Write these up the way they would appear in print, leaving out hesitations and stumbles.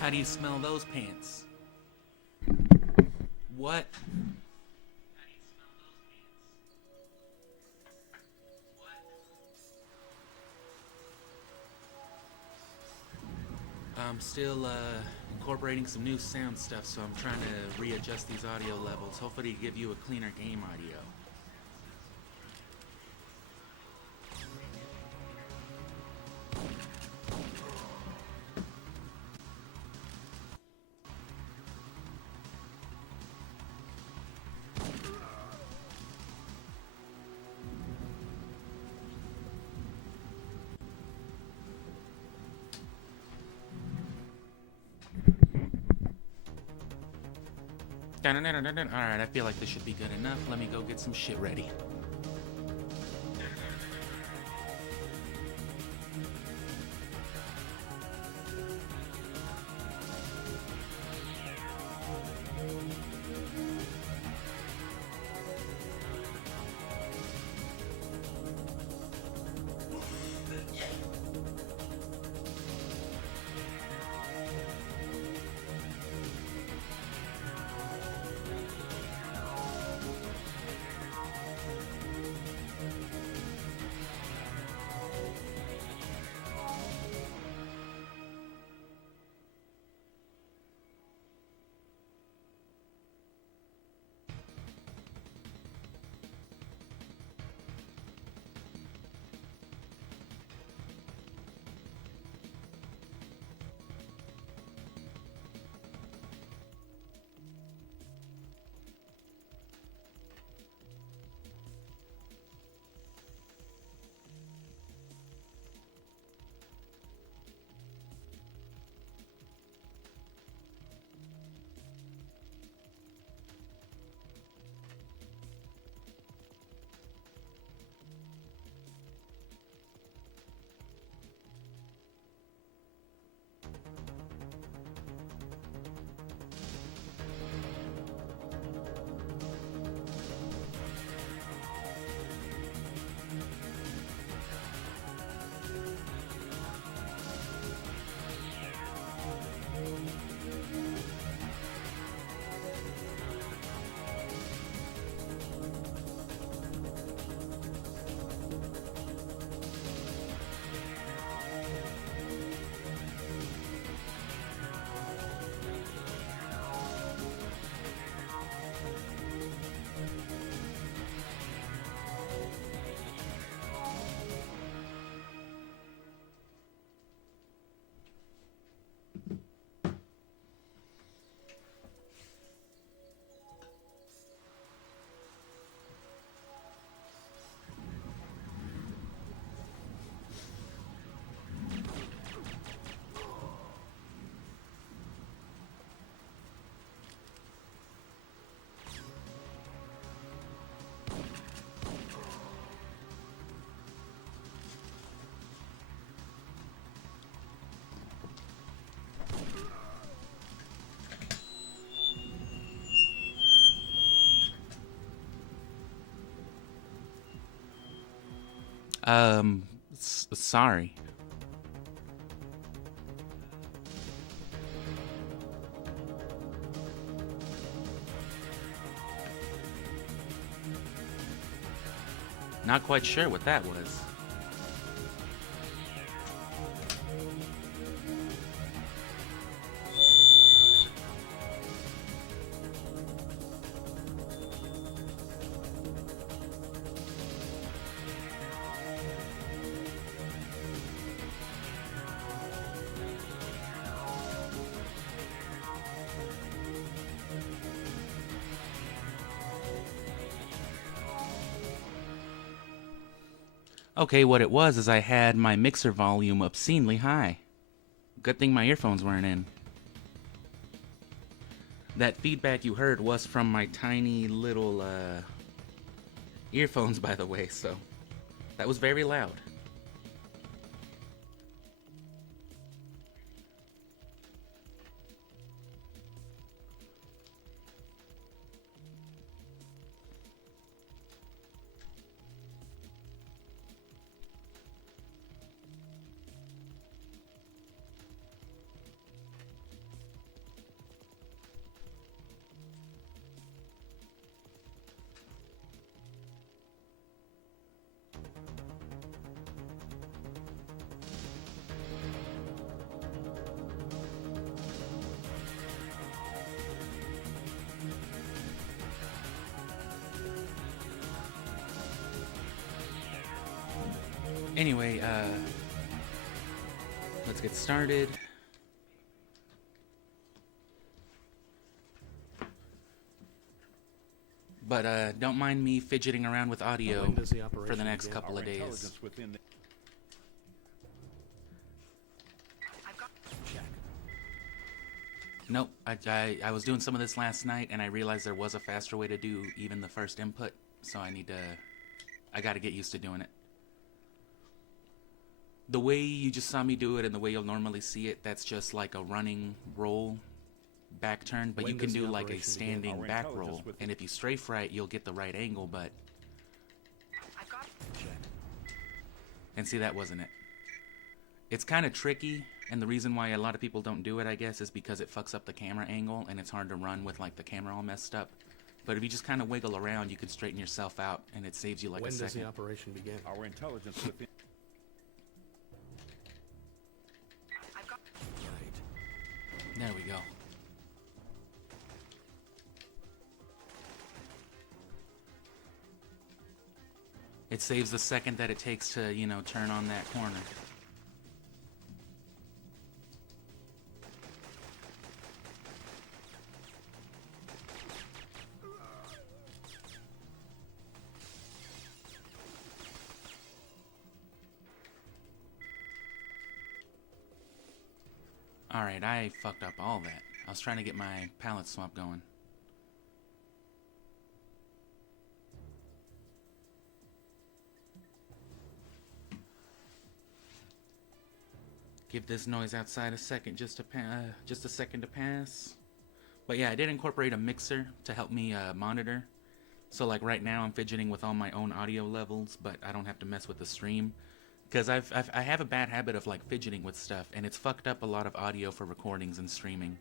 How do you smell those pants? What? I'm still incorporating some new sound stuff, so I'm trying to readjust these audio levels, hopefully to give you a cleaner game audio. Alright, I feel like this should be good enough. Let me go get some shit ready. Sorry. Not quite sure what that was. Okay, what it was is I had my mixer volume obscenely high. Good thing my earphones weren't in. That feedback you heard was from my tiny little earphones, by the way, so that was very loud. Anyway, let's get started. But don't mind me fidgeting around with audio for the next couple of days. Nope, I was doing some of this last night and I realized there was a faster way to do even the first input, so I gotta get used to doing it. The way you just saw me do it and the way you'll normally see it, that's just like a running roll back turn, but you can do like a standing back roll, and if you strafe right, you'll get the right angle, but... And see, that wasn't it. It's kind of tricky, and the reason why a lot of people don't do it, I guess, is because it fucks up the camera angle, and it's hard to run with like the camera all messed up. But if you just kind of wiggle around, you can straighten yourself out, and it saves you like a second. When does the operation begin? Our intelligence within... There we go. It saves the second that it takes to, you know, turn on that corner. Alright, I fucked up all that. I was trying to get my palette swap going. Give this noise outside a second, just a second to pass. But yeah, I did incorporate a mixer to help me monitor. So like right now I'm fidgeting with all my own audio levels, but I don't have to mess with the stream. Because I have a bad habit of like fidgeting with stuff, and it's fucked up a lot of audio for recordings and streaming.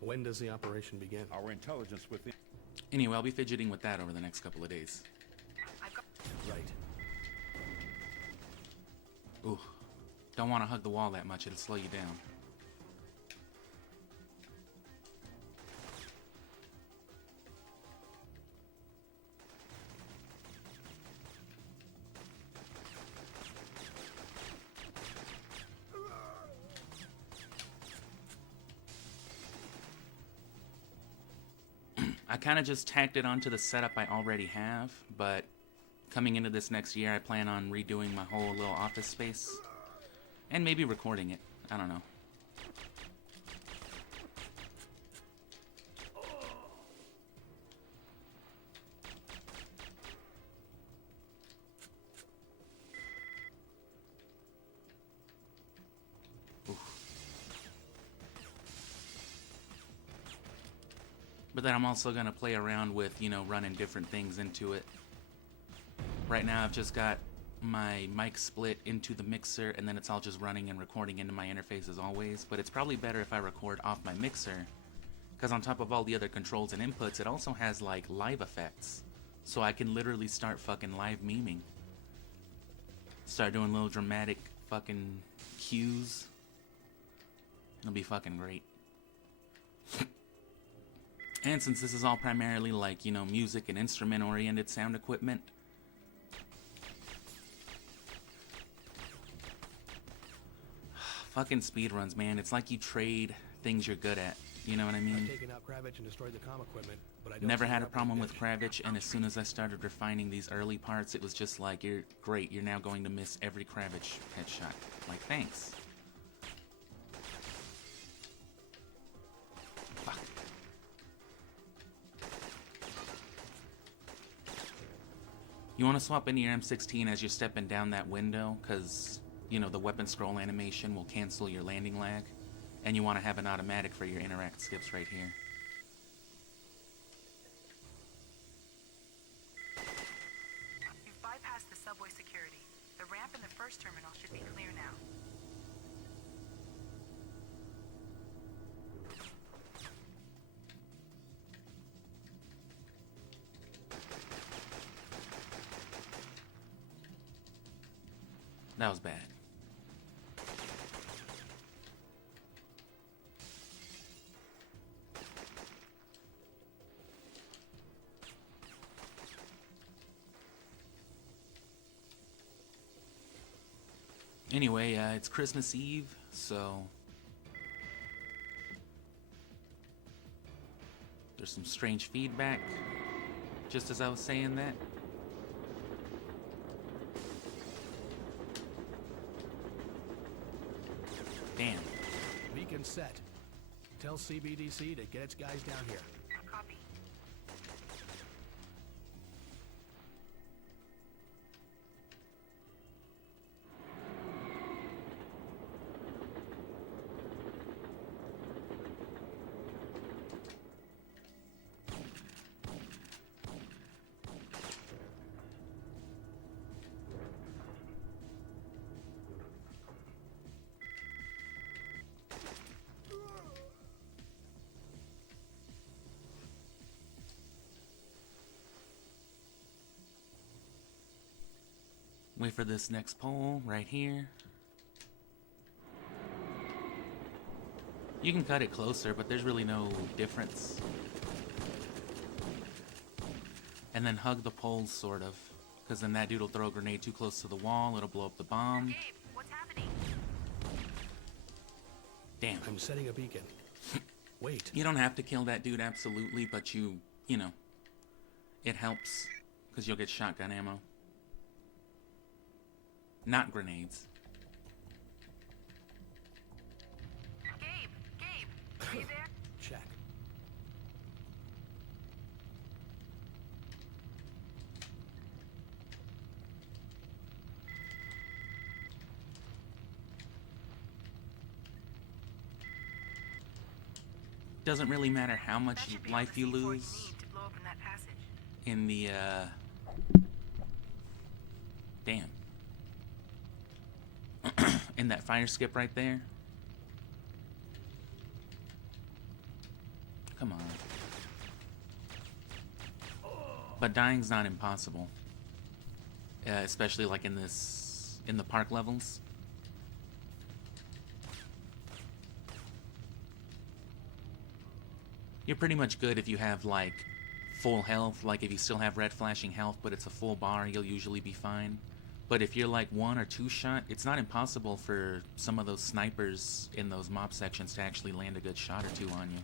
When does the operation begin? Our intelligence within... Anyway, I'll be fidgeting with that over the next couple of days. Right. Ooh. Don't want to hug the wall that much, it'll slow you down. I kind of just tacked it onto the setup I already have, but coming into this next year, I plan on redoing my whole little office space. And maybe recording it. I don't know. But then I'm also going to play around with, you know, running different things into it. Right now I've just got my mic split into the mixer, and then it's all just running and recording into my interface as always. But it's probably better if I record off my mixer, because on top of all the other controls and inputs, it also has, like, live effects. So I can literally start fucking live memeing. Start doing little dramatic fucking cues. It'll be fucking great. And since this is all primarily like, you know, music and instrument-oriented sound equipment, fucking speedruns, man. It's like you trade things you're good at. You know what I mean? Never had a problem with Kravitch, and as soon as I started refining these early parts, it was just like, you're great. You're now going to miss every Kravitch headshot. Like, thanks. Fuck. You want to swap into your M16 as you're stepping down that window, because, you know, the weapon scroll animation will cancel your landing lag. And you want to have an automatic for your interact skips right here. You've bypassed the subway security. The ramp in the first terminal should be clear now. That was bad. Anyway, it's Christmas Eve, so there's some strange feedback, just as I was saying that. Damn. Beacon set. Tell CBDC to get its guys down here. Copy. Wait for this next pole right here. You can cut it closer, but there's really no difference. And then hug the poles, sort of. Because then that dude will throw a grenade too close to the wall, it'll blow up the bomb. Gabe, what's happening? Damn. I'm setting a beacon. Wait. You don't have to kill that dude, absolutely, but you know, it helps. Because you'll get shotgun ammo. Not grenades. Gabe, are you there? Check. Doesn't really matter how much That should be life you all the C4 lose need to blow up in that passage. in the, damn. In that fire skip right there. Come on. But dying's not impossible. Especially like in the park levels. You're pretty much good if you have like full health, like if you still have red flashing health but it's a full bar, you'll usually be fine. But if you're like 1 or 2 shot, it's not impossible for some of those snipers in those mob sections to actually land a good shot or 2 on you.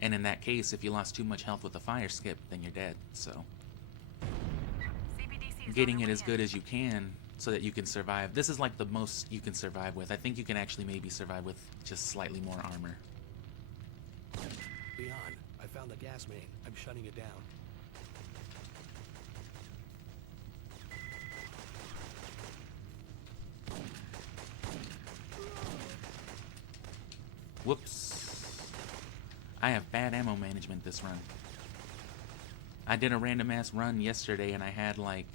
And in that case, if you lost too much health with a fire skip, then you're dead. So CBDC is getting on it their as way good in. as you can so that you can survive. This is like the most you can survive with. I think you can actually maybe survive with just slightly more armor. Leon, I found the gas main. I'm shutting it down. Whoops. I have bad ammo management this run. I did a random ass run yesterday and I had like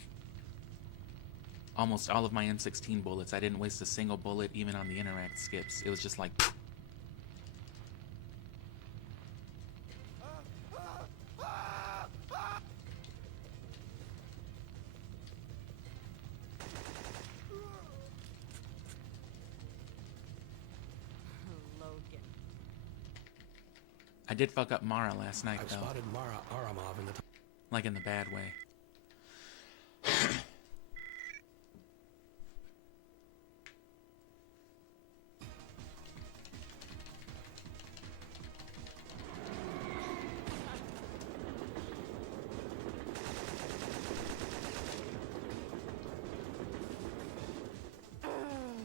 almost all of my M16 bullets. I didn't waste a single bullet even on the interact skips. It was just like Logan. I did fuck up Mara last night I've though. spotted Mara Aramov in the... Like in the bad way.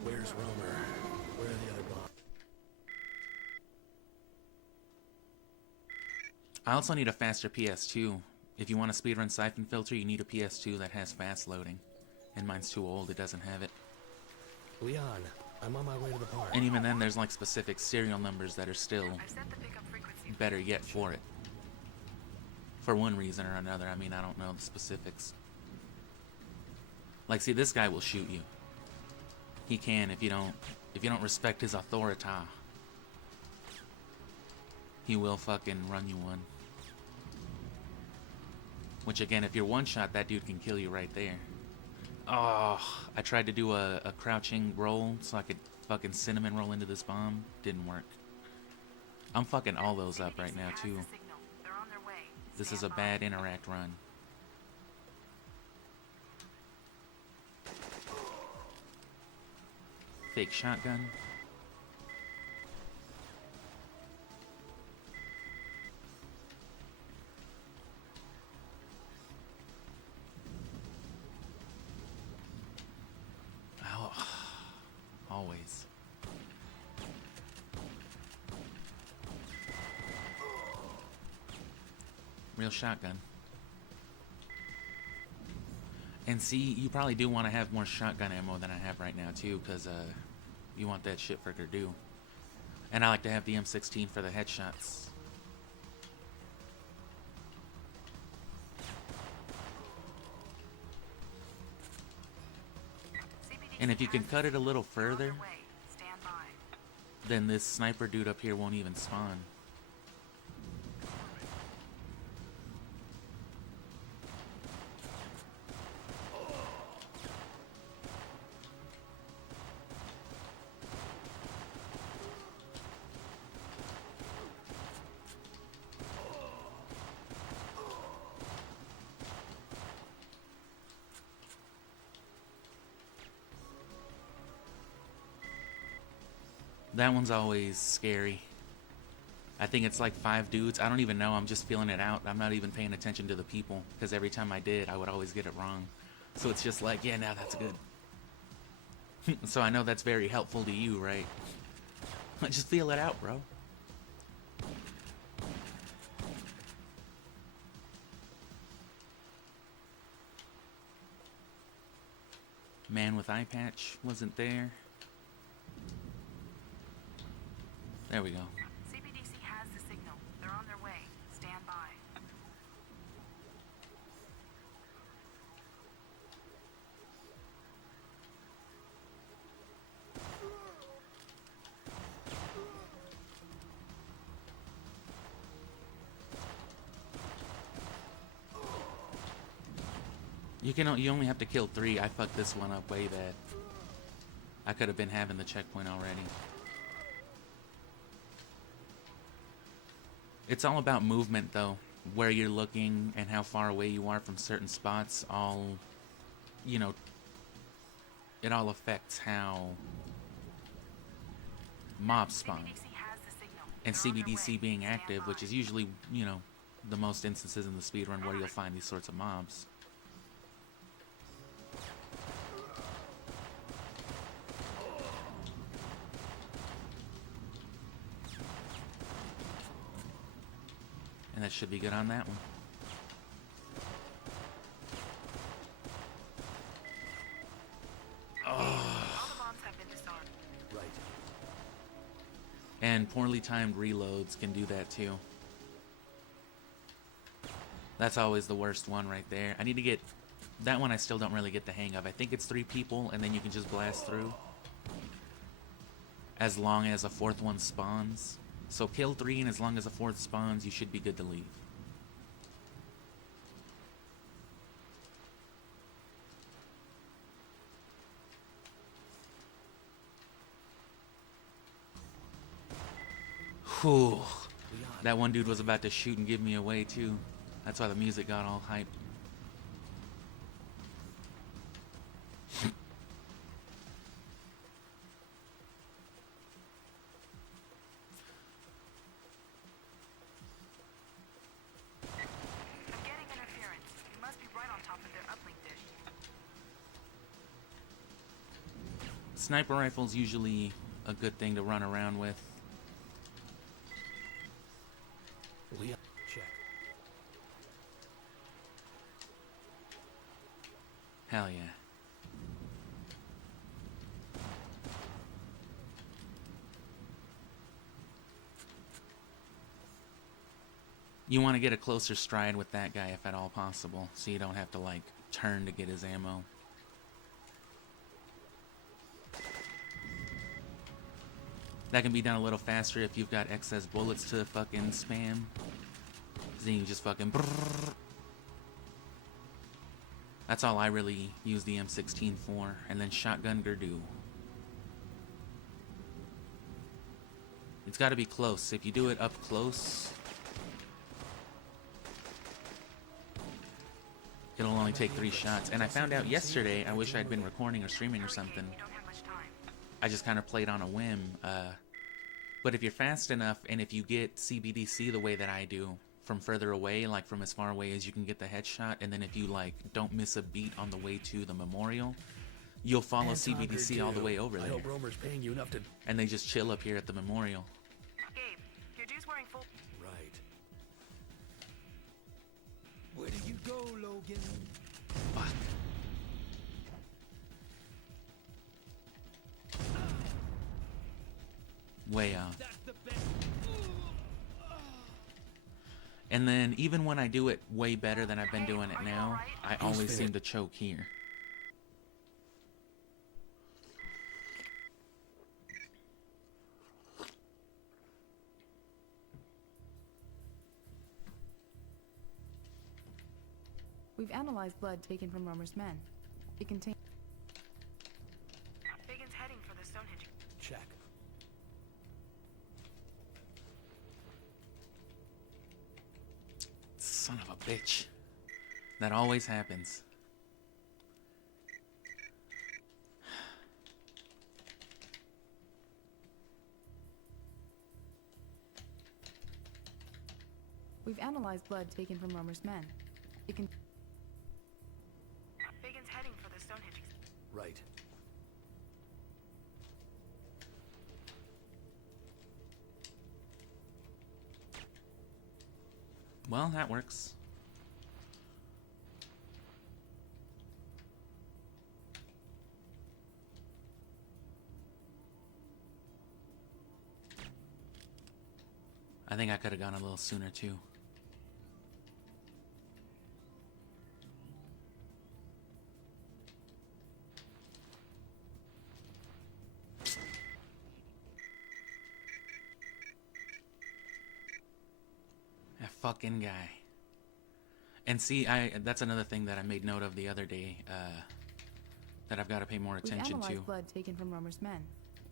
Where's Romer? Where are the other bombs? I also need a faster PS2. If you want to speedrun Syphonfilter, you need a PS2 that has fast loading. And mine's too old, it doesn't have it. Leon, I'm on my way to the park. And even then, there's like specific serial numbers that are still I've set the pickup frequency. better yet for it. For one reason or another, I mean, I don't know the specifics. Like, see, this guy will shoot you. He can if you don't respect his authority. He will fucking run you one. Which again, if you're one shot, that dude can kill you right there. Oh, I tried to do a crouching roll so I could fucking cinnamon roll into this bomb. Didn't work. I'm fucking all those up right now, CBDC has too. the signal. They're on their way. This is a Stand by. bad interact run. Fake shotgun. Oh, always. Real shotgun. And see, you probably do want to have more shotgun ammo than I have right now too, because you want that shit for Gurdu. And I like to have the M16 for the headshots. CBDC And if you can has cut it a little They're on further, their way. Stand by. then this sniper dude up here won't even spawn. That one's always scary. I think it's like 5 dudes. I don't even know. I'm just feeling it out. I'm not even paying attention to the people, because every time I did, I would always get it wrong. So it's just like, yeah, now that's good. So I know that's very helpful to you, right? Just feel it out, bro. Man with eye patch wasn't there. There we go. CBDC has the signal. They're on their way. Stand by. You only have to kill 3. I fucked this one up way bad. I could have been having the checkpoint already. It's all about movement, though. Where you're looking and how far away you are from certain spots. All, you know, it all affects how mobs spawn. CBDC has the signal. And They're on their CBDC way. being Stand active, which by. is usually, you know, the most instances in the speedrun where you'll find these sorts of mobs. And that should be good on that one. All the bombs have been disarmed. Right. And poorly timed reloads can do that too. That's always the worst one right there. I need to get... That one I still don't really get the hang of. I think it's 3 people and then you can just blast through. As long as a 4th one spawns. So kill 3 and as long as a 4th spawns, you should be good to leave. Whew. That one dude was about to shoot and give me away too. That's why the music got all hype. I'm getting interference. You must be right on top of their uplink dish. Sniper rifle's usually a good thing to run around with. Leon, check. Hell yeah. You want to get a closer stride with that guy if at all possible, so you don't have to like turn to get his ammo. That can be done a little faster if you've got excess bullets to fucking spam. 'Cause then you just fucking brrrr. That's all I really use the M16 for. And then shotgun Gerdu. It's got to be close. If you do it up close, it'll only take 3 shots. And I found out yesterday, I wish I'd been recording or streaming or something. You don't have much time. I just kind of played on a whim. But if you're fast enough, and if you get CBDC the way that I do, from further away, like from as far away as you can get the headshot, and then if you like don't miss a beat on the way to the memorial, you'll follow CBDC all the way over I there. hope Romer's paying you enough to... And they just chill up here at the memorial. Gabe, your dude's wearing full... Right. Where do you go, Logan? Fuck. Way off. And then even when I do it way better than I've been doing it now, I always seem to choke here. We've analyzed blood taken from Romer's men. It contains... Biggins heading for the Stonehenge. Check. Son of a bitch. That always happens. We've analyzed blood taken from Romer's men. It can... Biggins heading for the Stonehenge. Right. Well, that works. I think I could have gone a little sooner too. That fucking guy. And see, that's another thing that I made note of the other day, that I've got to pay more We've attention analyzed to. blood taken from Romer's men.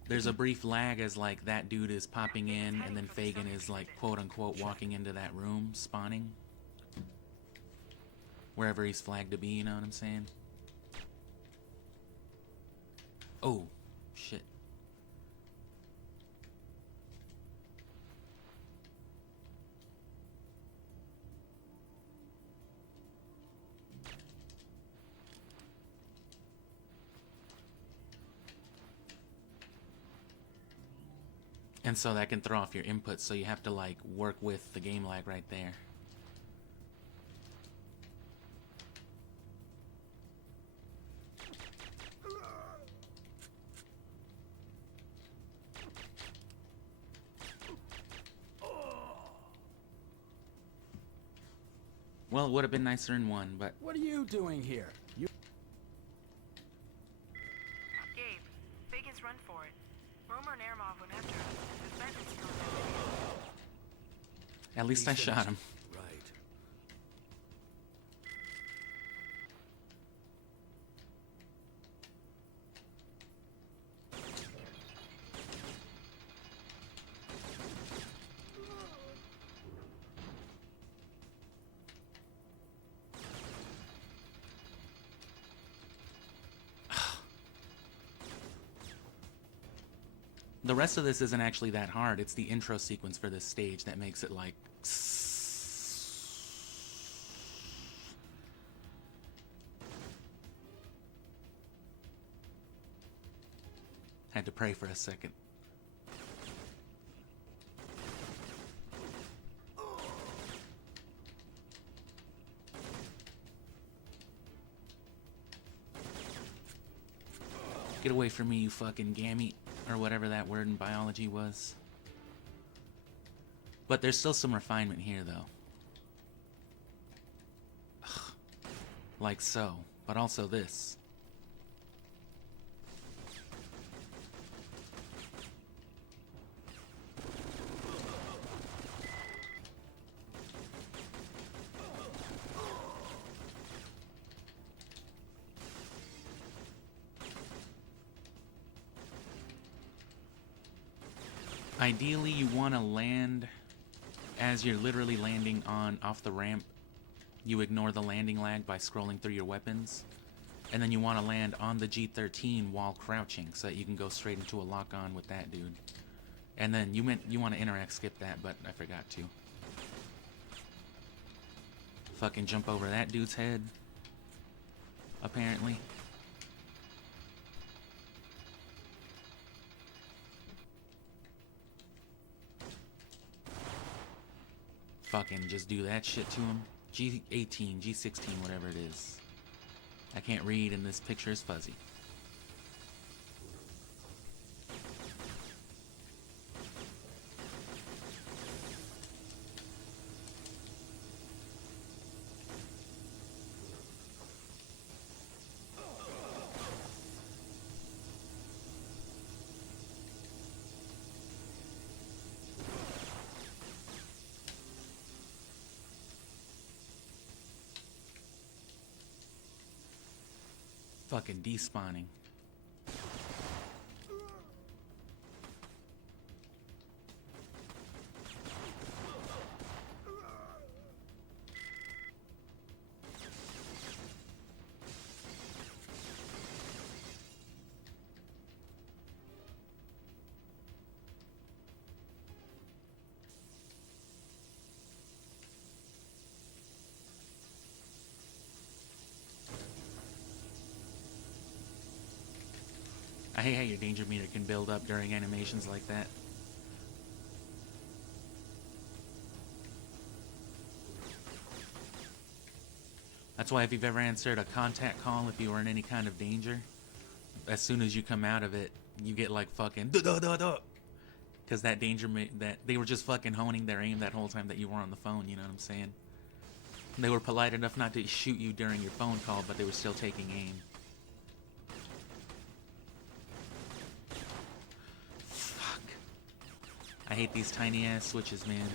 There's a brief lag as like that dude is popping in and then Fagin is like quote unquote walking into that room, spawning. Wherever he's flagged to be, you know what I'm saying? Oh, shit. And so that can throw off your input, so you have to like work with the game lag right there. Well, it would have been nicer in one, but What are you doing here? You... Gabe, Biggins run for it. Romer and Aramov went after him. The Bentons killed him. at least I shot him. Right. The rest of this isn't actually that hard. It's the intro sequence for this stage that makes it like... Had to pray for a second. Get away from me, you fucking gamete. Or whatever that word in biology was. But there's still some refinement here, though. Ugh. Like so. But also this. Ideally, you want to land as you're literally landing off the ramp. You ignore the landing lag by scrolling through your weapons. And then you want to land on the G13 while crouching so that you can go straight into a lock-on with that dude. And then you want to interact skip that, but I forgot to. Fucking jump over that dude's head. Apparently. Fucking just do that shit to him. G18, G16, whatever it is. I can't read and this picture is fuzzy. Fucking despawning. I hate how your danger meter can build up during animations like that. That's why if you've ever answered a contact call, if you were in any kind of danger, as soon as you come out of it, you get like fucking duh. Because that that they were just fucking honing their aim that whole time that you were on the phone, you know what I'm saying? They were polite enough not to shoot you during your phone call, but they were still taking aim. I hate these tiny ass switches, man.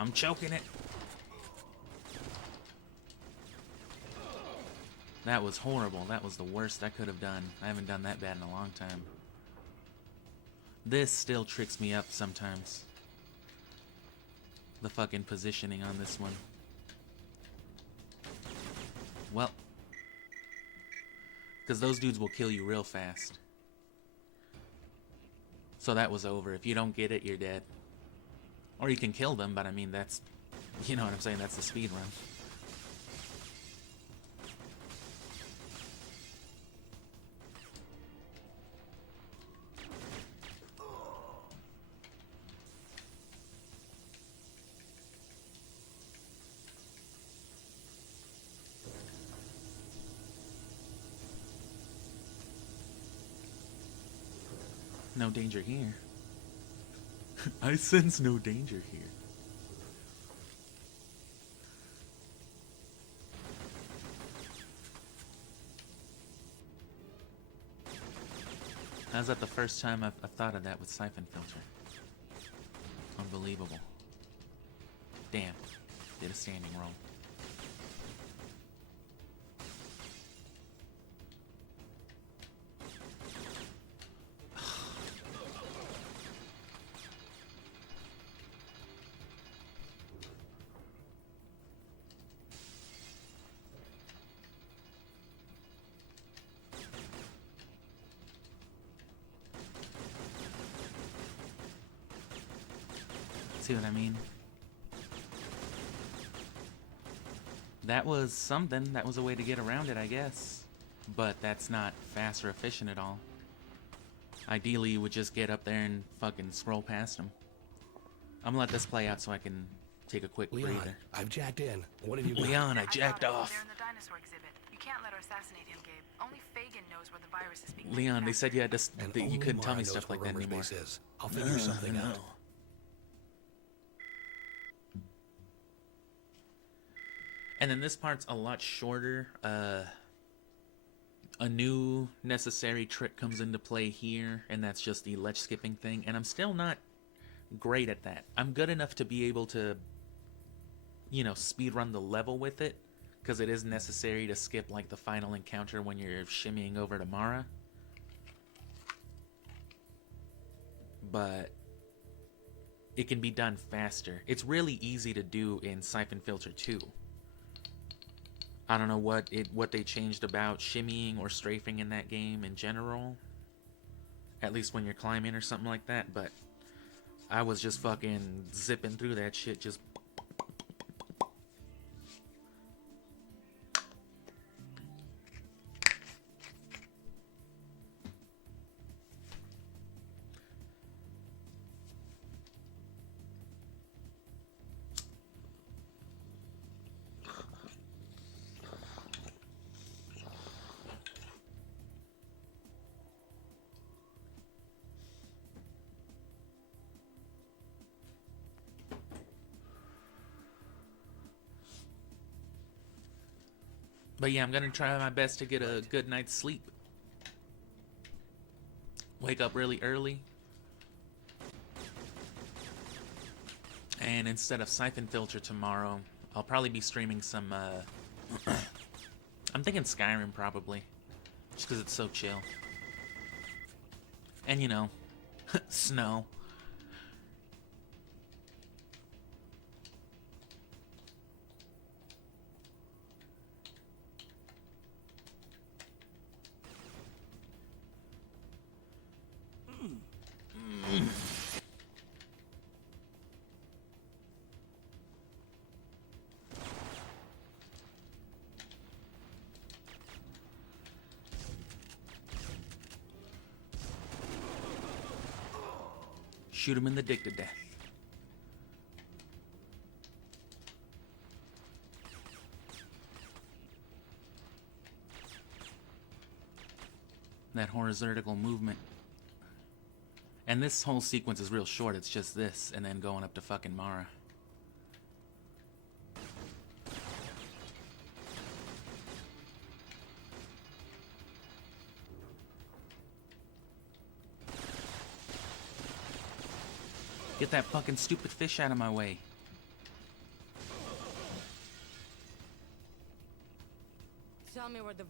I'm choking it. That was horrible. That was the worst I could have done. I haven't done that bad in a long time. This still tricks me up sometimes. The fucking positioning on this one. Well. Because those dudes will kill you real fast. So that was over. If you don't get it, you're dead. Or you can kill them, but I mean, that's... You know what I'm saying? That's the speed run. No danger here. I sense no danger here. How's that the first time I've thought of that with Syphonfilter? Unbelievable. Damn. Did a standing roll. See what I mean? That was something. That was a way to get around it, I guess. But that's not fast or efficient at all. Ideally, you would just get up there and fucking scroll past them. I'm gonna let this play out so I can take a quick Leon, breather. I've jacked in. What have you got? Leon, I jacked off. They're in the dinosaur exhibit. You can't let her assassinate him, Gabe. Only Fagin knows where the virus is being Leon, they said you had to, And that you only couldn't tell Mara me knows stuff where like that Romer's anymore. base is. I'll figure something out. And then this part's a lot shorter. A new necessary trick comes into play here, and that's just the ledge skipping thing. And I'm still not great at that. I'm good enough to be able to, you know, speedrun the level with it, because it is necessary to skip like the final encounter when you're shimmying over to Mara. but it can be done faster. It's really easy to do in Syphonfilter 2. I don't know what they changed about shimmying or strafing in that game in general. At least when you're climbing or something like that, but I was just fucking zipping through that shit, just... But yeah, I'm gonna try my best to get a good night's sleep. Wake up really early. And instead of Syphonfilter tomorrow, I'll probably be streaming some, I'm thinking Skyrim probably. Just because it's so chill. And you know, snow. Shoot him in the dick to death. That horizontal movement. And this whole sequence is real short. It's just this, and then going up to fucking Mara. Get that fucking stupid fish out of my way. Tell me where the...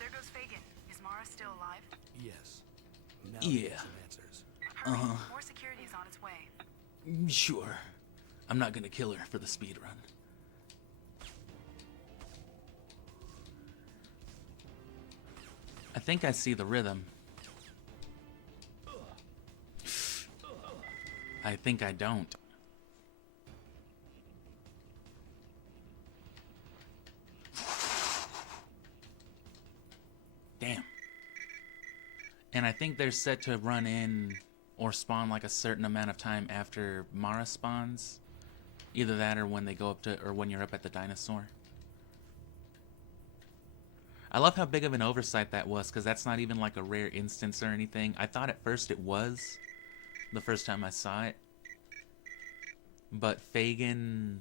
There goes Fagin. Is Mara still alive? Yes. Now Yeah. we get some answers. Hurry. More security is on its way. Sure. I'm not gonna kill her for the speed run. I think I see the rhythm. I think I don't. Damn. And I think they're set to run in or spawn like a certain amount of time after Mara spawns. Either that or when they go up to, or when you're up at the dinosaur. I love how big of an oversight that was, because that's not even like a rare instance or anything. I thought at first it was, the first time I saw it. But Fagin,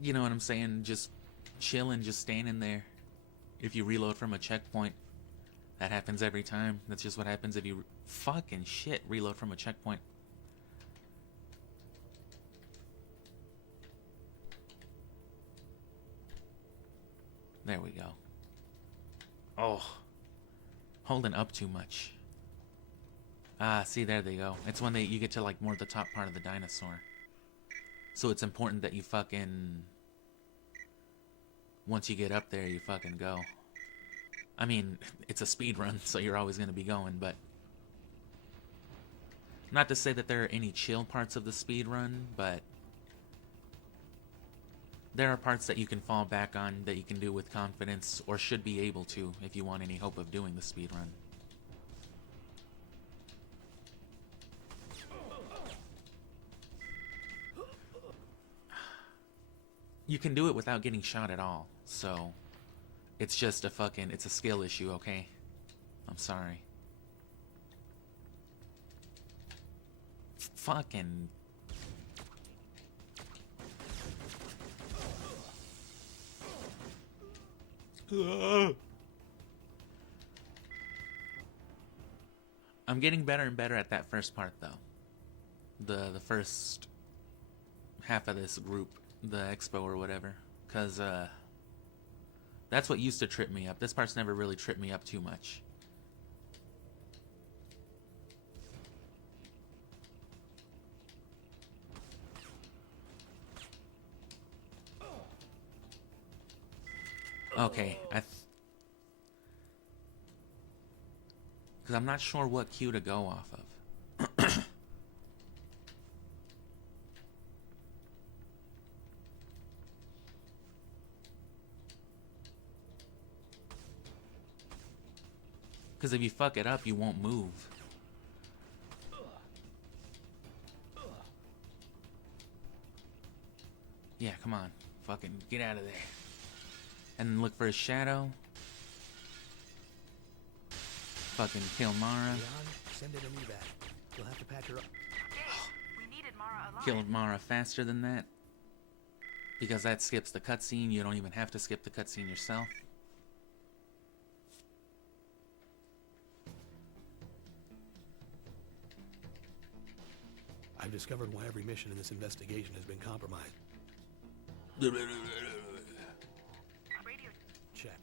you know what I'm saying, just chilling, just standing there. If you reload from a checkpoint, that happens every time. That's just what happens if you fucking shit reload from a checkpoint. There we go. Oh, holding up too much. Ah, see, there they go. It's when you get to like more the top part of the dinosaur. So it's important that you fucking, once you get up there, you fucking go. I mean, it's a speed run, so you're always going to be going, but not to say that there are any chill parts of the speed run, but there are parts that you can fall back on that you can do with confidence, or should be able to if you want any hope of doing the speed run. You can do it without getting shot at all, so it's just it's a skill issue, okay? I'm sorry. Fucking... I'm getting better and better at that first part, though. The first half of this group, the expo or whatever, because that's what used to trip me up. This part's never really tripped me up too much. Okay, because I'm not sure what queue to go off of. Because if you fuck it up, you won't move. Yeah, come on. Fucking get out of there. And then look for a shadow. Fucking kill Mara. Leon, send it an evac. You'll have to patch her up. We needed Mara alive. Kill Mara faster than that. Because that skips the cutscene. You don't even have to skip the cutscene yourself. I've discovered why every mission in this investigation has been compromised. Radio. Check.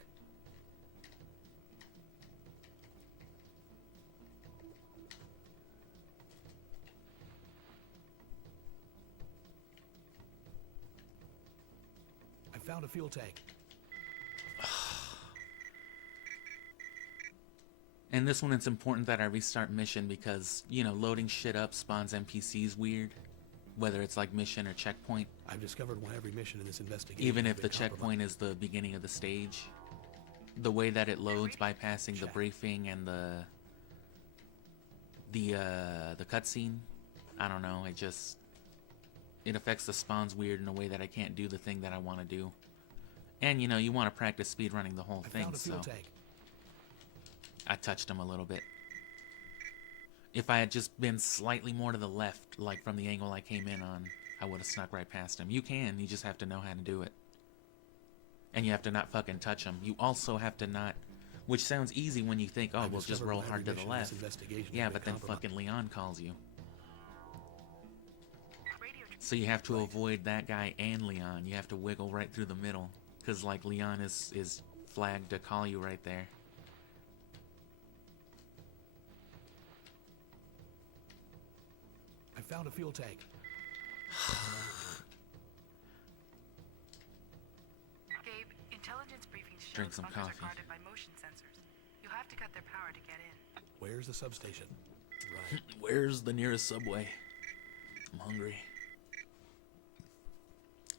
I found a fuel tank. And this one, it's important that I restart mission because, you know, loading shit up spawns NPCs weird. Whether it's like mission or checkpoint. I've discovered why every mission in this investigation Even has if the been compromised. checkpoint is the beginning of the stage. The way that it loads, bypassing the Check. briefing and the cutscene. I don't know, it affects the spawns weird in a way that I can't do the thing that I want to do. And, you know, you want to practice speedrunning the whole I thing, found a fuel so tank. I touched him a little bit. If I had just been slightly more to the left, like from the angle I came in on, I would have snuck right past him. You can, you just have to know how to do it. And you have to not fucking touch him. You also have to not, which sounds easy when you think, oh, I've we'll just discovered roll why hard every to the mission in this left. investigation has Yeah, been but then compromised. fucking Leon calls you. Radio. So you have to Right. avoid that guy and Leon. You have to wiggle right through the middle. Because, like, Leon is flagged to call you right there. I found a fuel tank. Gabe, intelligence briefings show Drink the some bunkers coffee. are guarded by motion sensors. You'll have to cut their power to get in. Where's the substation? Right. Where's the nearest subway? I'm hungry.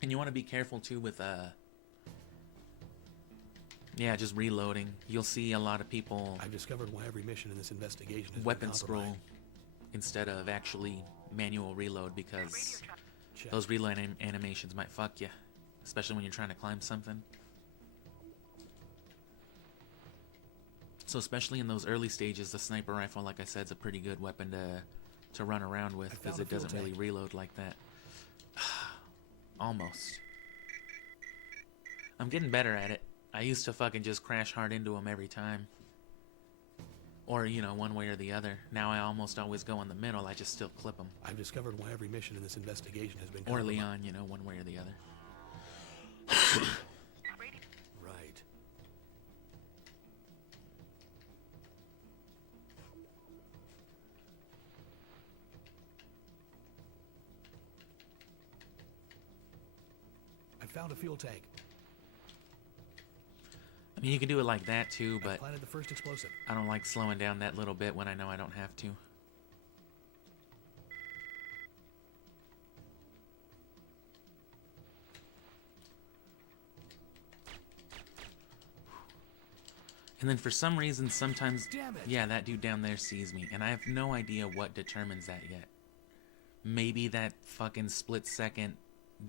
And you want to be careful, too, with, yeah, just reloading. You'll see a lot of people I've discovered why every mission in this investigation has weapon been scroll compromised. instead of actually manual reload Radio because trap. Check. those reload animations might fuck you, especially when you're trying to climb something. So especially in those early stages, the sniper rifle, like I said, is a pretty good weapon to run around with I because found a it doesn't fuel really tank. reload like that. Almost. I'm getting better at it. I used to fucking just crash hard into him every time. Or, you know, one way or the other. Now I almost always go in the middle. I just still clip him. I've discovered why every mission in this investigation has been Or compromised. Leon, you know, one way or the other. Radio. Right. I found a fuel tank. I mean, you can do it like that too, I but planted the first explosive. I don't like slowing down that little bit when I know I don't have to. And then for some reason, sometimes, Damn it. yeah, that dude down there sees me, and I have no idea what determines that yet. Maybe that fucking split second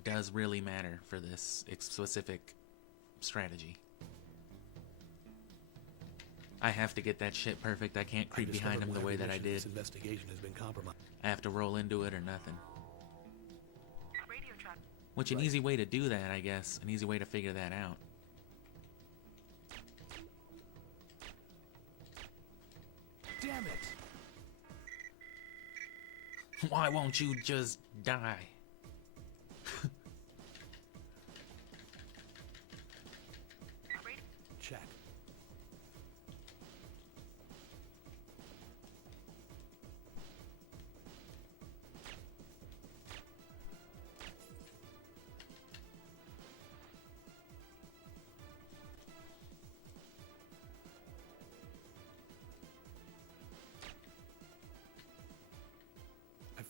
does really matter for this specific strategy. I have to get that shit perfect. I can't creep I've behind discovered him the why way every that I mission in did. This investigation has been compromised. I have to roll into it or nothing. Radio trap. Which an Right. easy way to do that, I guess. An easy way to figure that out. Damn it! Why won't you just die? Radio. Check.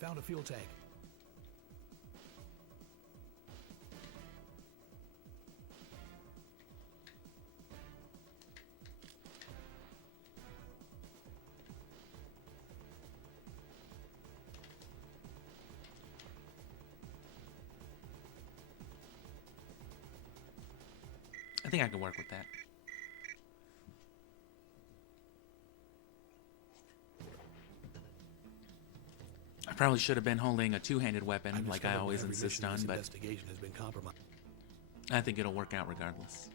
found a fuel tank. I think I can work with that. I probably should have been holding a two-handed weapon like I always insist on, but Investigation has been compromised. I think it'll work out regardless.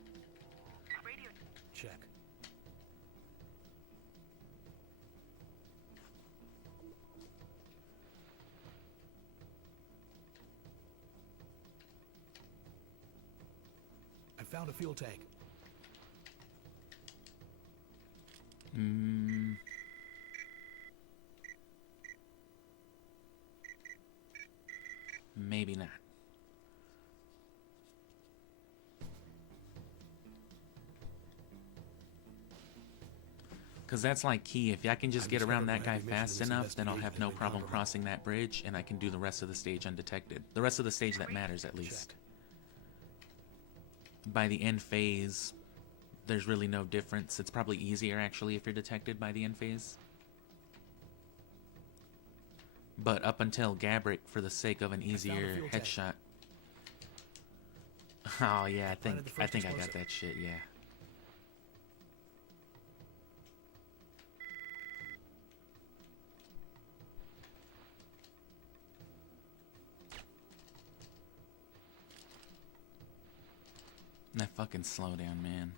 Radio. Check. I found a fuel tank. Maybe not. Because that's like key. If I can just get around that guy fast enough, then I'll have no problem crossing that bridge, and I can do the rest of the stage undetected. The rest of the stage that matters, at least. By the end phase, there's really no difference. It's probably easier, actually, if you're detected by the end phase. But up until Gabrick, for the sake of an easier headshot. Oh yeah, I think I got that shit, yeah. That fucking slowdown, man.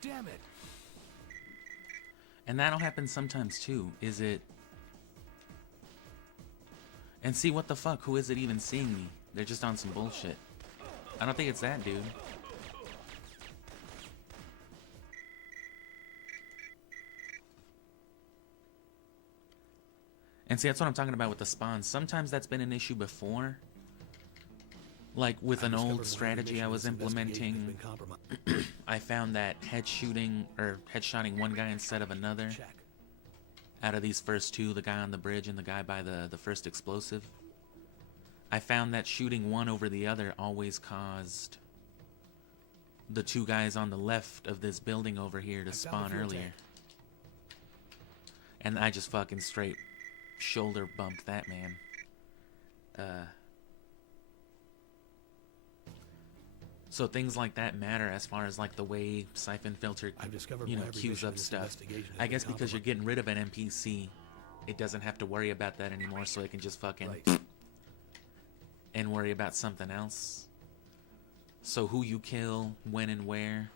Damn it! And that'll happen sometimes too. Is it? And see, what the fuck? Who is it even seeing me? They're just on some bullshit. I don't think it's that dude. And see, that's what I'm talking about with the spawns. Sometimes that's been an issue before. Like with an old strategy I was implementing, I found that headshotting one guy instead of another. Check. Out of these first two, the guy on the bridge and the guy by the first explosive, I found that shooting one over the other always caused the two guys on the left of this building over here to spawn earlier. And I just fucking straight shoulder bumped that man. So things like that matter as far as like the way Syphonfilter, queues up stuff. I guess because you're getting rid of an NPC, it doesn't have to worry about that anymore, so it can just fucking and worry about something else. So who you kill, when and where,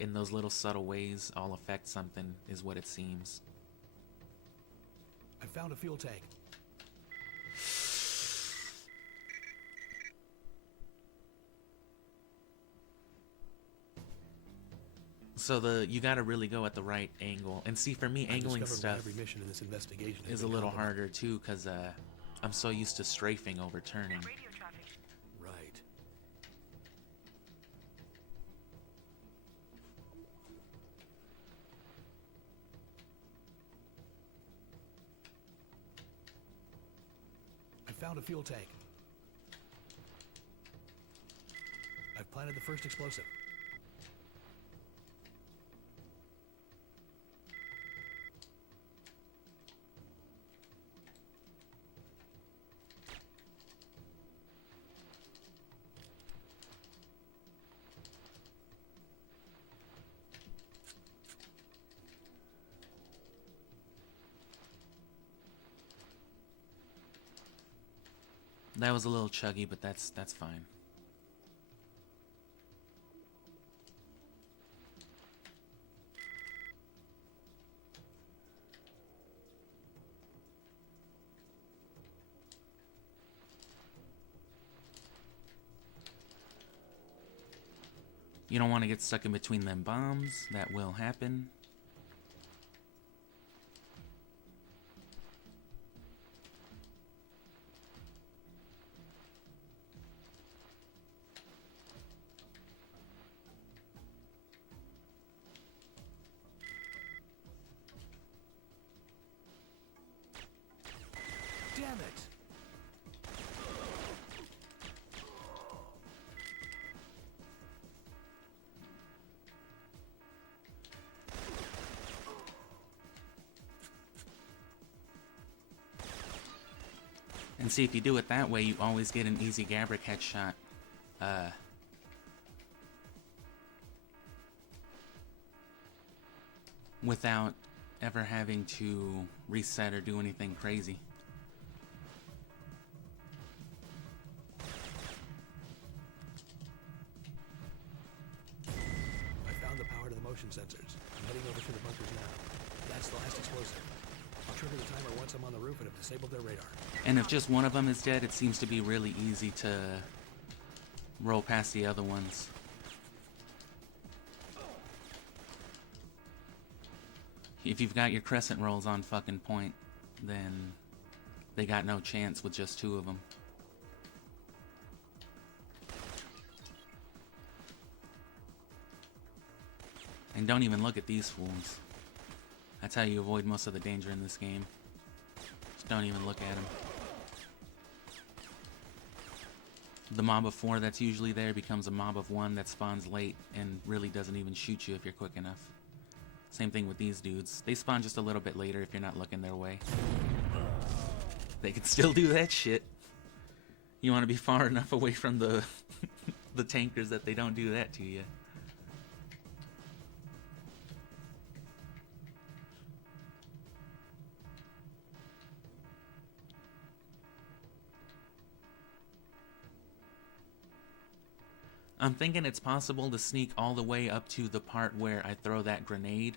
in those little subtle ways, all affect something, is what it seems. I found a fuel tank. So you gotta really go at the right angle. And see, for me, angling stuff is a little harder too, because I'm so used to strafing over turning. Radio traffic. Right. I found a fuel tank. I've planted the first explosive. That was a little chuggy, but that's fine. You don't want to get stuck in between them bombs. That will happen. Damn it! And see, if you do it that way, you always get an easy Gabrick headshot. Without ever having to reset or do anything crazy. I found the power to the motion sensors. I'm heading over to the bunkers now. That's the last explosive. I'll trigger the timer once I'm on the roof and have disabled their radar. And if just one of them is dead, it seems to be really easy to roll past the other ones. If you've got your crescent rolls on fucking point, then they got no chance with just two of them. And don't even look at these fools. That's how you avoid most of the danger in this game. Just don't even look at them. The mob of 4 that's usually there becomes a mob of 1 that spawns late and really doesn't even shoot you if you're quick enough. Same thing with these dudes. They spawn just a little bit later if you're not looking their way. They can still do that shit. You want to be far enough away from the the tankers that they don't do that to you. I'm thinking it's possible to sneak all the way up to the part where I throw that grenade,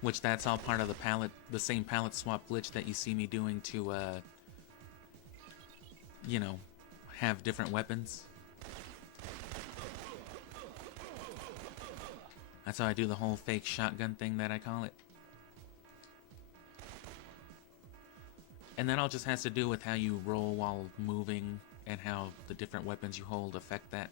which that's all part of the pallet, the same pallet swap glitch that you see me doing to, you know, have different weapons. That's how I do the whole fake shotgun thing that I call it. And that all just has to do with how you roll while moving and how the different weapons you hold affect that.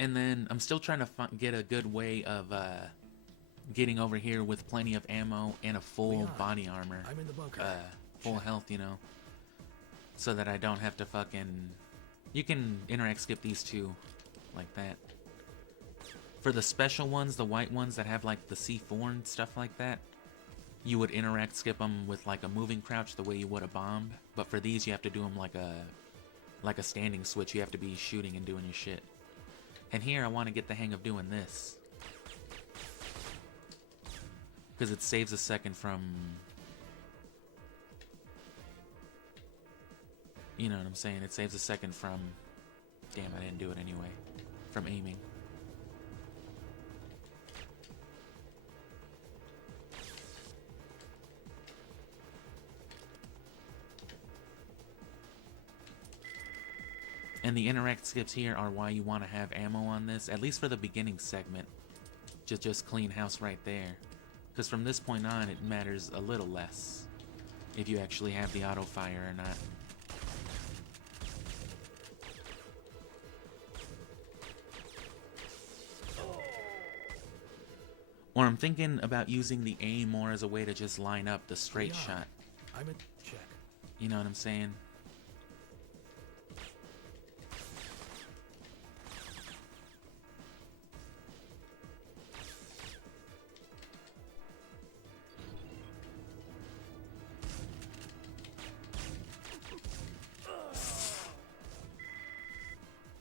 And then I'm still trying to get a good way of getting over here with plenty of ammo and a full Leon, body armor. I'm in the bunker. Full health, you know. So that I don't have to fucking... You can interact skip these two like that. For the special ones, the white ones that have like the C4 and stuff like that, you would interact skip them with like a moving crouch the way you would a bomb. But for these, you have to do them like a standing switch. You have to be shooting and doing your shit. And here I want to get the hang of doing this. Because it saves a second from... You know what I'm saying? It saves a second from... Damn, I didn't do it anyway. From aiming. And the interact skips here are why you want to have ammo on this, at least for the beginning segment. Just clean house right there. Because from this point on, it matters a little less if you actually have the auto fire or not. Or I'm thinking about using the aim more as a way to just line up the straight Leon, shot. I'm in check. You know what I'm saying?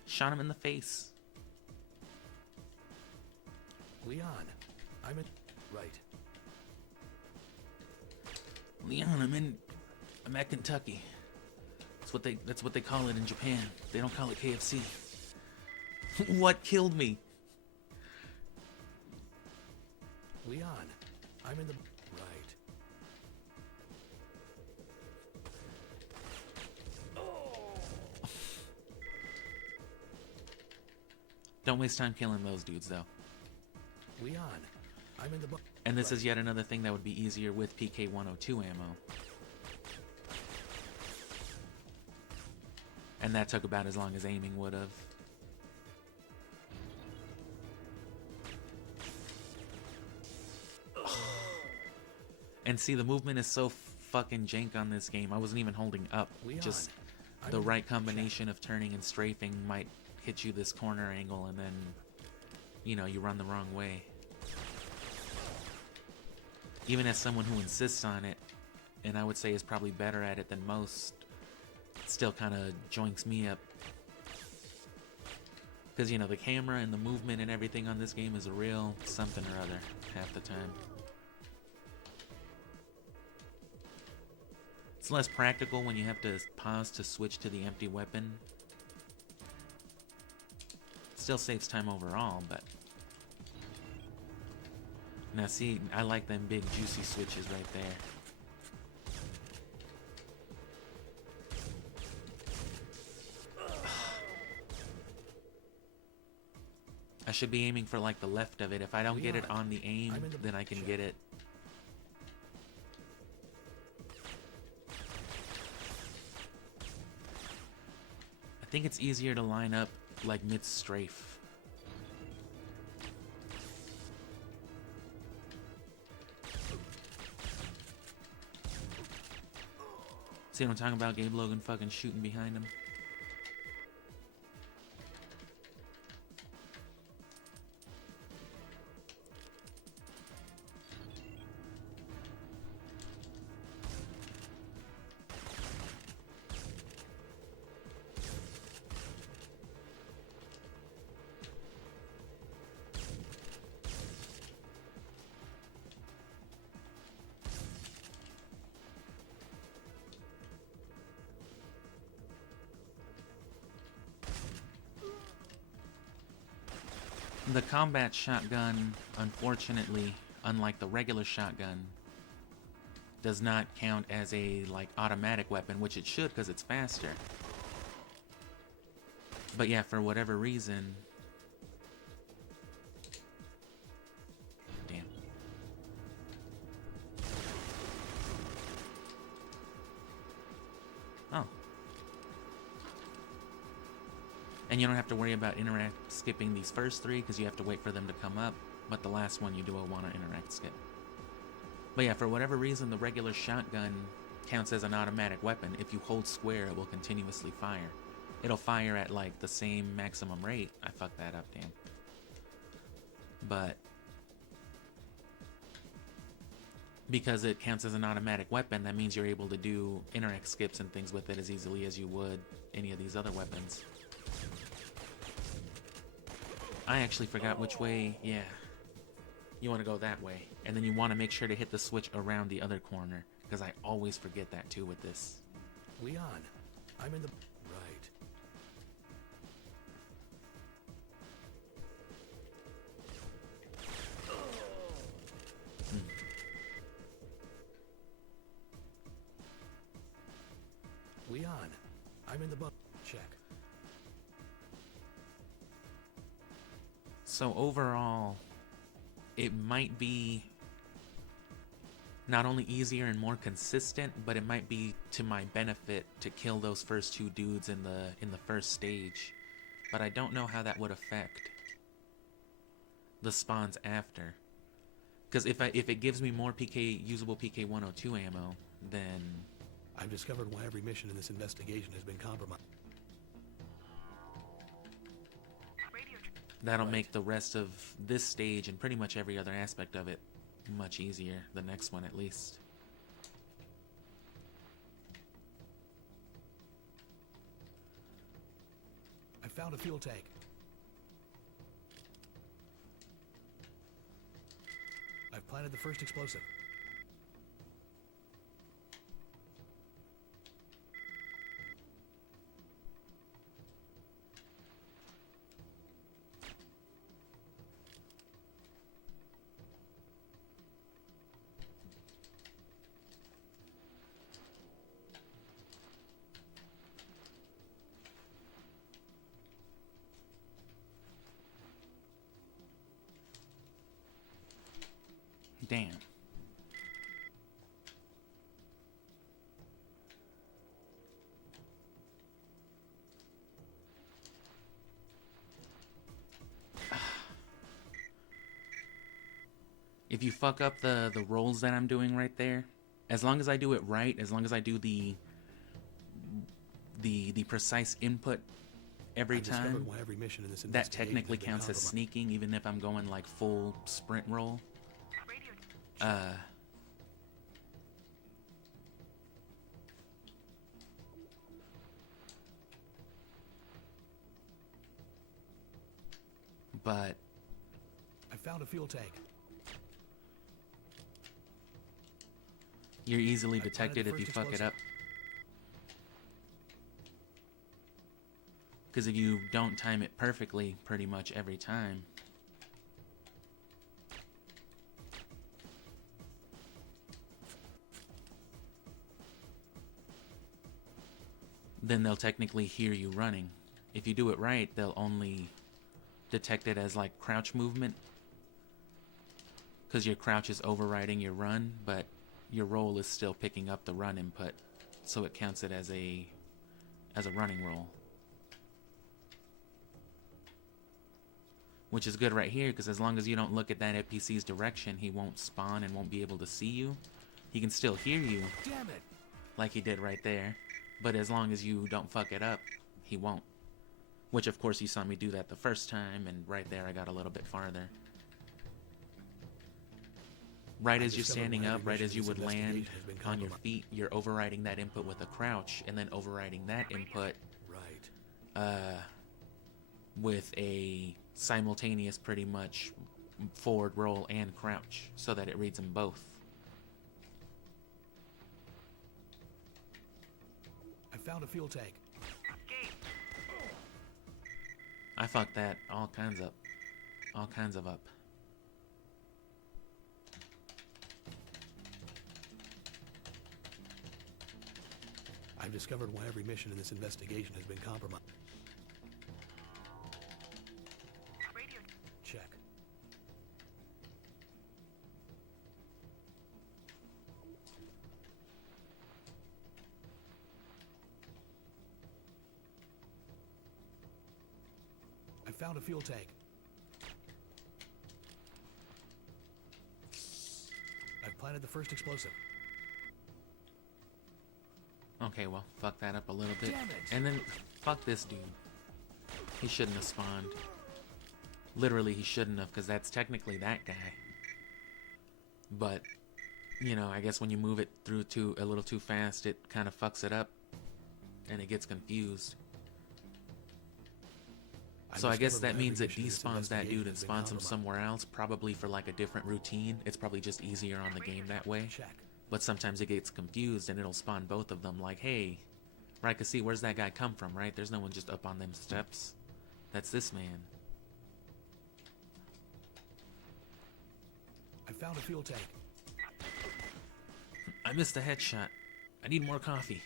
Shot him in the face. Leon, I'm in... Right. Leon, I'm at Kentucky. That's what they call it in Japan. They don't call it KFC. What killed me? Leon, I'm in the... Right. Don't waste time killing those dudes, though. We on. I'm in the book. And this is yet another thing that would be easier with PK-102 ammo. And that took about as long as aiming would have. And see, the movement is so fucking jank on this game. I wasn't even holding up. Just the right combination of turning and strafing might hit you this corner angle, and then, you know, you run the wrong way. Even as someone who insists on it, and I would say is probably better at it than most, it still kind of joinks me up. Because, you know, the camera and the movement and everything on this game is a real something or other half the time. It's less practical when you have to pause to switch to the empty weapon. Still saves time overall, but... Now see, I like them big juicy switches right there. I should be aiming for like the left of it. If I don't get it on the aim, then I can get it. I think it's easier to line up like mid-strafe. See what I'm talking about? Gabe Logan fucking shooting behind him. The combat shotgun, unfortunately, unlike the regular shotgun, does not count as a like automatic weapon, which it should because it's faster. But yeah, for whatever reason... Damn. Oh. And you don't have to worry about skipping these first three because you have to wait for them to come up. But the last one you do want to interact skip. But yeah, for whatever reason, the regular shotgun counts as an automatic weapon. If you hold square, it will continuously fire. It'll fire at like the same maximum rate. I fucked that up, damn. But because it counts as an automatic weapon, that means you're able to do interact skips and things with it as easily as you would any of these other weapons. I actually forgot which way. Yeah. You want to go that way. And then you want to make sure to hit the switch around the other corner. Because I always forget that too with this. We on. I'm in the... Right. We on. I'm in the book. Check. So overall, it might be not only easier and more consistent, but it might be to my benefit to kill those first two dudes in the first stage. But I don't know how that would affect the spawns after. Because if it gives me more usable PK-102 ammo, then I've discovered why every mission in this investigation has been compromised. that'll make the rest of this stage and pretty much every other aspect of it much easier. The next one, at least. I found a fuel tank. I've planted the first explosive. Damn. If you fuck up the rolls that I'm doing right there, as long as I do it right, as long as I do the precise input every I've discovered time, why every mission in this that investigation technically has been counts as compromised. sneaking, even if I'm going like full sprint roll. Radio. But I found a fuel tank. you're easily I planted detected the if you first fuck it explosive. up. Because if you don't time it perfectly pretty much every time, then they'll technically hear you running. If you do it right, they'll only detect it as like crouch movement, because your crouch is overriding your run, but your roll is still picking up the run input, so it counts it as a running roll. Which is good right here, because as long as you don't look at that NPC's direction, he won't spawn and won't be able to see you. He can still hear you, Damn it! like he did right there, but as long as you don't fuck it up, he won't. Which, of course, you saw me do that the first time, and right there I got a little bit farther. Right as you're standing up, right as you would land on your feet, you're overriding that input with a crouch, and then overriding that input Right. with a simultaneous, pretty much, forward roll and crouch, so that it reads them both. I found a fuel tank. Gabe. I fucked that all kinds up. All kinds of up. I've discovered why every mission in this investigation has been compromised. Radio. Check. I found a fuel tank. I've planted the first explosive. Okay, well, fuck that up a little bit. Damn it. And then, fuck this dude. He shouldn't have spawned. Literally, he shouldn't have, because that's technically that guy. But, you know, I guess when you move it through a little too fast, it kind of fucks it up. And it gets confused. So I guess that means it despawns that dude and spawns him somewhere else, probably for like a different routine. It's probably just easier on the game that way. Check. But sometimes it gets confused and it'll spawn both of them like, hey, right, cause see, where's that guy come from, right? There's no one just up on them steps. That's this man. I found a fuel tank. I missed a headshot. I need more coffee.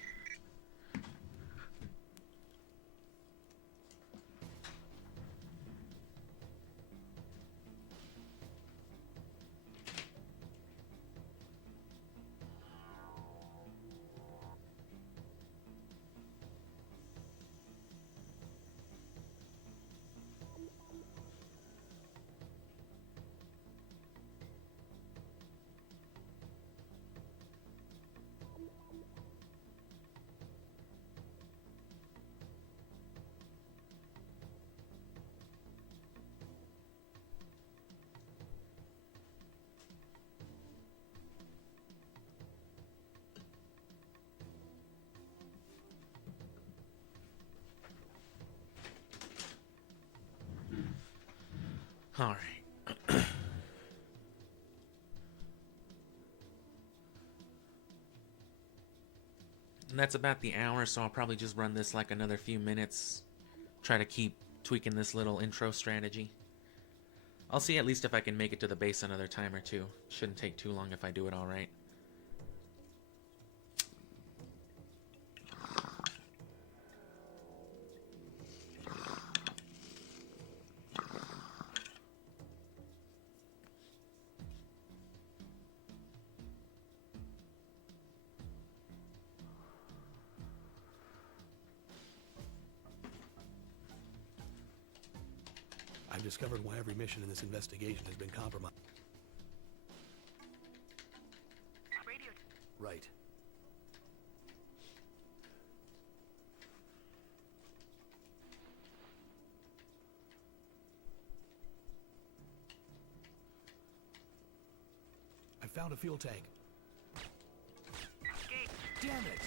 All right. And that's about the hour, so I'll probably just run this like another few minutes. Try to keep tweaking this little intro strategy. I'll see at least if I can make it to the base another time or two. Shouldn't take too long if I do it all right. discovered why every mission in this investigation has been compromised. Radio. Right. I found a fuel tank. Escape. Damn it!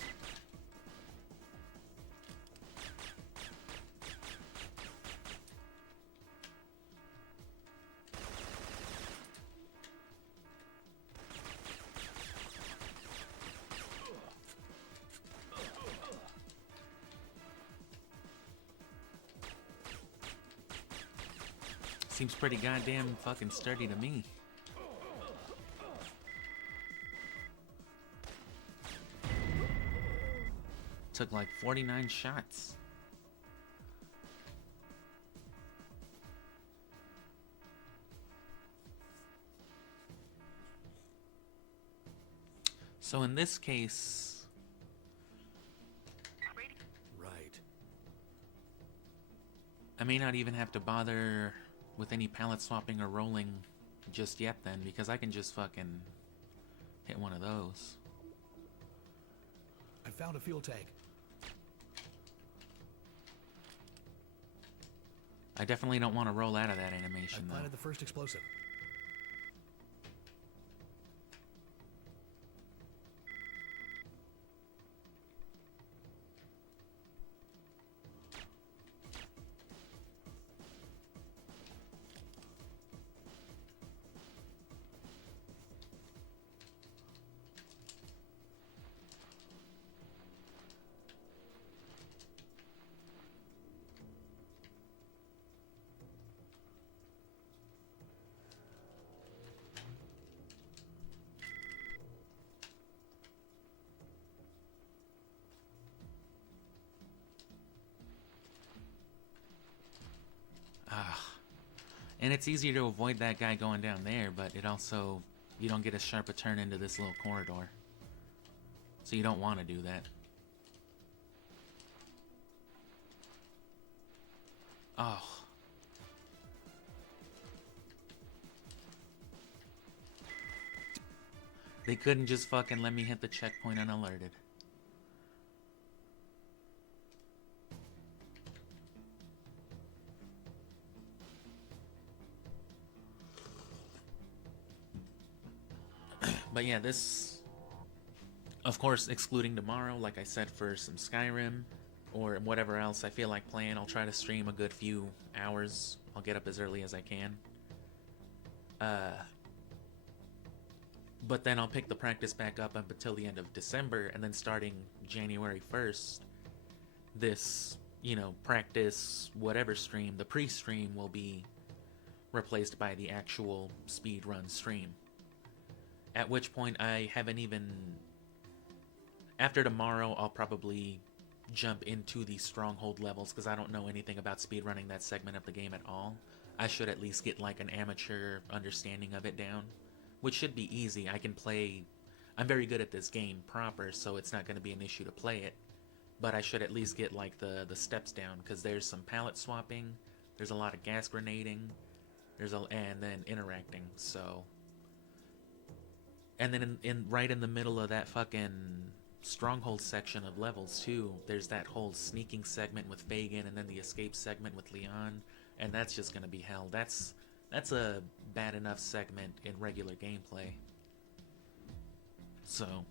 Seems pretty goddamn fucking sturdy to me. Took like 49 shots. So in this case, Radio. Right. I may not even have to bother with any pallet swapping or rolling just yet then, because I can just fucking hit one of those. I found a fuel tank. I definitely don't want to roll out of that I animation though. planted the first explosive. And it's easier to avoid that guy going down there, but it also, you don't get as sharp a turn into this little corridor. So you don't want to do that. Oh. They couldn't just fucking let me hit the checkpoint unalerted. But yeah, this, of course, excluding tomorrow, like I said, for some Skyrim or whatever else I feel like playing, I'll try to stream a good few hours. I'll get up as early as I can. But then I'll pick the practice back up until the end of December, and then starting January 1st, this, you know, practice whatever stream, the pre-stream will be replaced by the actual speedrun stream. At which point I haven't even... After tomorrow, I'll probably jump into the stronghold levels, because I don't know anything about speedrunning that segment of the game at all. I should at least get like an amateur understanding of it down, which should be easy. I can play... I'm very good at this game proper, so it's not going to be an issue to play it. But I should at least get like the steps down, because there's some pallet swapping, there's a lot of gas grenading, and then interacting, so... And then right in the middle of that fucking stronghold section of levels too, there's that whole sneaking segment with Fagin, and then the escape segment with Leon, and that's just gonna be hell. That's a bad enough segment in regular gameplay. So,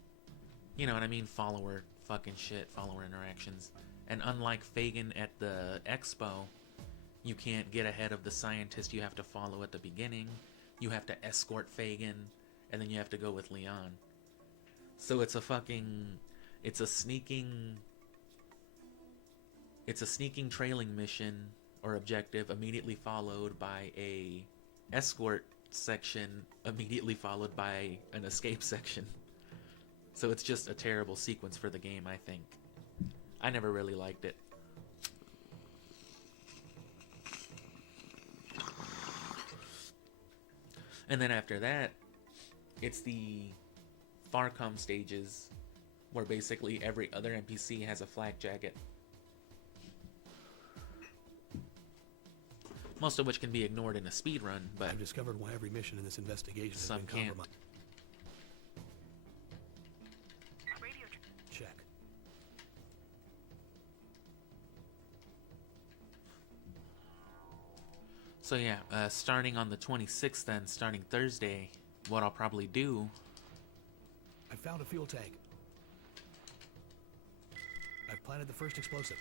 you know what I mean? Follower fucking shit, follower interactions. And unlike Fagin at the expo, you can't get ahead of the scientist you have to follow at the beginning. You have to escort Fagin, and then you have to go with Leon. So it's a sneaking trailing mission or objective, immediately followed by a escort section, immediately followed by an escape section. So it's just a terrible sequence for the game, I think. I never really liked it. And then after that, it's the Farcom stages, where basically every other NPC has a flak jacket. most of which can be ignored in a speed run, but I've discovered why every mission in this investigation has some been can't. compromised. Radio Check. So yeah, starting on the 26th then, starting Thursday, what I'll probably do... I found a fuel tank. I've planted the first explosive.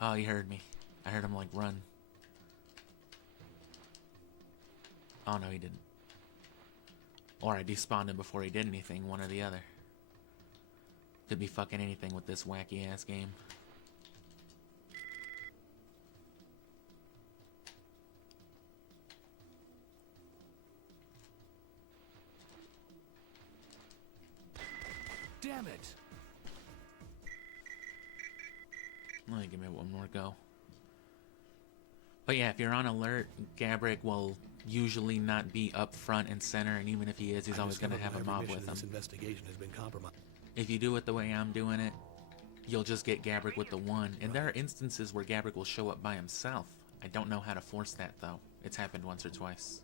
Oh, he heard me. I heard him, like, run. Oh, no, he didn't. Or I despawned him before he did anything, one or the other. Could be fucking anything with this wacky-ass game. Damn it! Let me give it one more go. But yeah, if you're on alert, Gabrick will usually not be up front and center, and even if he is, he's I've always going to discovered have why a every mob mission with in this him. investigation has been compromised. If you do it the way I'm doing it, you'll just get Gabrick with the one. And there are instances where Gabrick will show up by himself. I don't know how to force that, though. It's happened once or twice.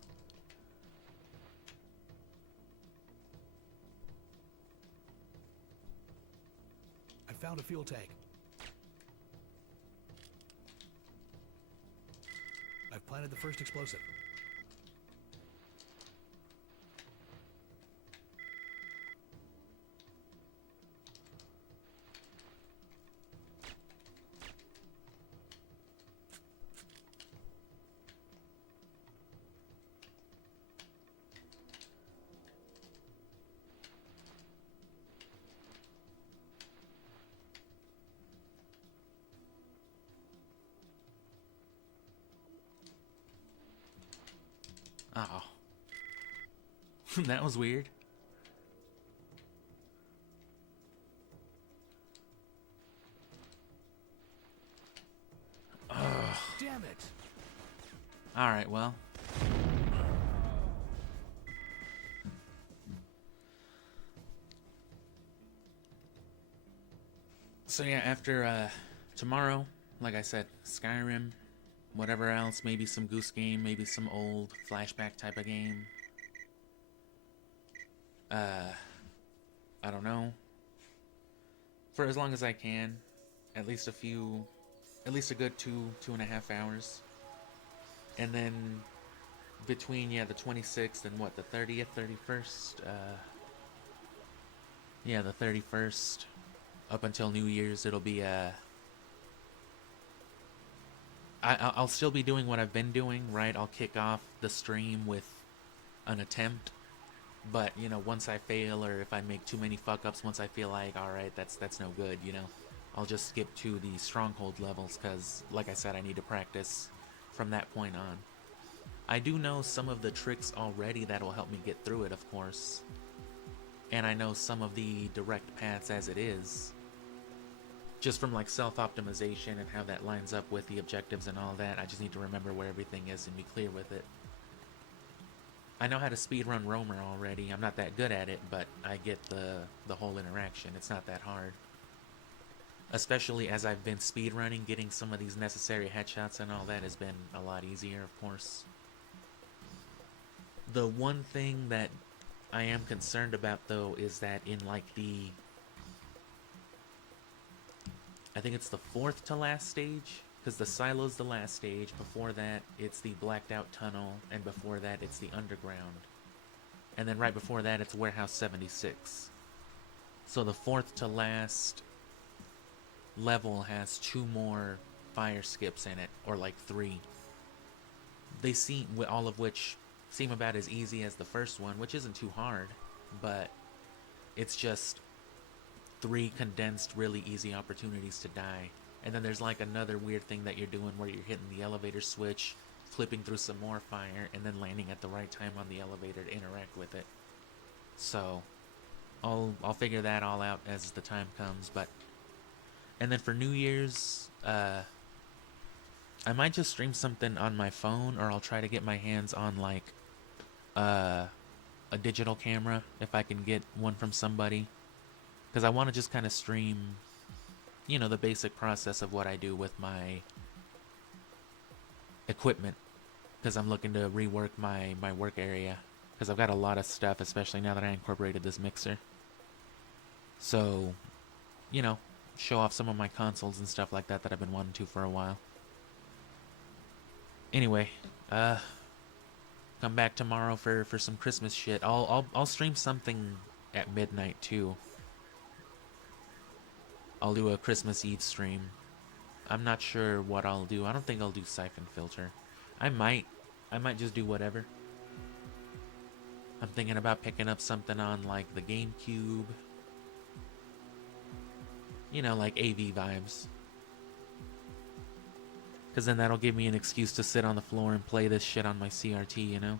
I found a fuel tank. I've planted the first explosive. Uh-oh. That was weird. Ugh. Damn it! Alright, well. So yeah, after tomorrow, like I said, Skyrim, whatever else, maybe some Goose Game, maybe some old flashback type of game. I don't know. For as long as I can, at least a good 2.5 hours. And then between, yeah, the 26th and what, the 30th, 31st? Yeah, the 31st, up until New Year's, it'll be, I'll still be doing what I've been doing, right? I'll kick off the stream with an attempt, but, you know, once I fail or if I make too many fuck-ups, once I feel like, alright, that's no good, you know, I'll just skip to the stronghold levels, because, like I said, I need to practice from that point on. I do know some of the tricks already that will help me get through it, of course, and I know some of the direct paths as it is, just from like self-optimization and how that lines up with the objectives and all that. I just need to remember where everything is and be clear with it. I know how to speedrun Roamer already. I'm not that good at it, but I get the whole interaction. It's not that hard. Especially as I've been speedrunning, getting some of these necessary headshots and all that has been a lot easier, of course. The one thing that I am concerned about, though, is that in like the... I think it's the 4th to last stage, because the silo's the last stage. Before that, it's the blacked out tunnel, and before that, it's the underground. And then right before that, it's Warehouse 76. So the 4th to last level has 2 more fire skips in it, or like 3. They seem, all of which seem about as easy as the first one, which isn't too hard, but it's just 3 condensed, really easy opportunities to die. And then there's like another weird thing that you're doing where you're hitting the elevator switch, flipping through some more fire, and then landing at the right time on the elevator to interact with it. So I'll figure that all out as the time comes. But and then for New Year's, I might just stream something on my phone, or I'll try to get my hands on like a digital camera if I can get one from somebody, because I want to just kind of stream, you know, the basic process of what I do with my equipment, because I'm looking to rework my work area, because I've got a lot of stuff, especially now that I incorporated this mixer. So, you know, show off some of my consoles and stuff like that I've been wanting to for a while. Anyway, come back tomorrow for some Christmas shit. I'll stream something at midnight too. I'll do a Christmas Eve stream. I'm not sure what I'll do. I don't think I'll do Syphonfilter. I might just do whatever. I'm thinking about picking up something on like the GameCube. You know, like AV vibes. Because then that'll give me an excuse to sit on the floor and play this shit on my CRT, you know?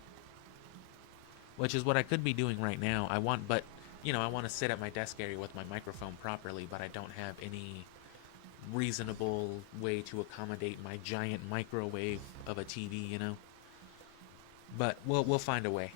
Which is what I could be doing right now. I want to sit at my desk area with my microphone properly, but I don't have any reasonable way to accommodate my giant microwave of a TV, you know? But we'll find a way.